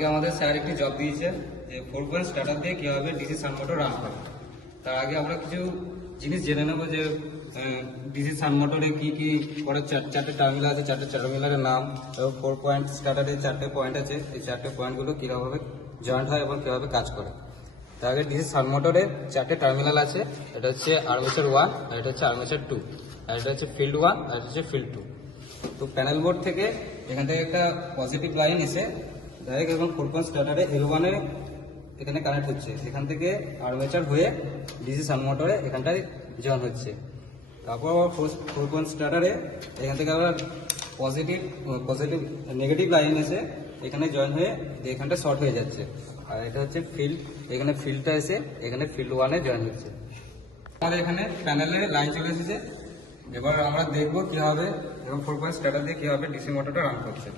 আজকে আমাদের স্যার একটি জব দিয়েছে যে 4 পয়েন্ট স্টার্টার দিয়ে কীভাবে ডিসি সান মোটর রান করে। তার আগে আমরা কিছু জিনিস জেনে নেবো যে ডিসি সান মোটরে কী কী করে চারটে টার্মিনাল আছে, চারটে টার্মিনালের নাম এবং 4 পয়েন্ট স্টার্টারে 4টে পয়েন্ট আছে, এই 4টে পয়েন্টগুলো কীভাবে জয়েন্ট হয় এবং কীভাবে কাজ করে। তার আগে ডিসি সান মোটরে 4টে টার্মিনাল আছে, এটা হচ্ছে আর্মেচার 1, আর এটা হচ্ছে আর্মেচার 2, আর এটা হচ্ছে ফিল্ড 1, আর এটা হচ্ছে ফিল্ড 2। তো প্যানেল বোর্ড থেকে এখান থেকে একটা পজিটিভ লাইন এসে ডাইরেক্ট এবং 4 পয়েন্ট স্টার্টারে L1 এ এখানে কানেক্ট হচ্ছে, এখান থেকে আর্মেচার হয়ে ডিসি সান মোটরে এখানটায় জয়েন হচ্ছে। তারপর 4 পয়েন্ট স্টার্টারে এখান থেকে আবার পজিটিভ নেগেটিভ লাইন এসে এখানে জয়েন হয়ে এখানটা শর্ট হয়ে যাচ্ছে। আর এটা হচ্ছে ফিল্ড, এখানে ফিল্ডটা এসে এখানে ফিল্ড 1 এ জয়েন হচ্ছে। আমাদের এখানে প্যানেলে লাইন চলে এসেছে, এবার আমরা দেখবো কীভাবে এবং 4 পয়েন্ট স্টার্টার দিয়ে কীভাবে ডিসি মোটরটা রান করছে।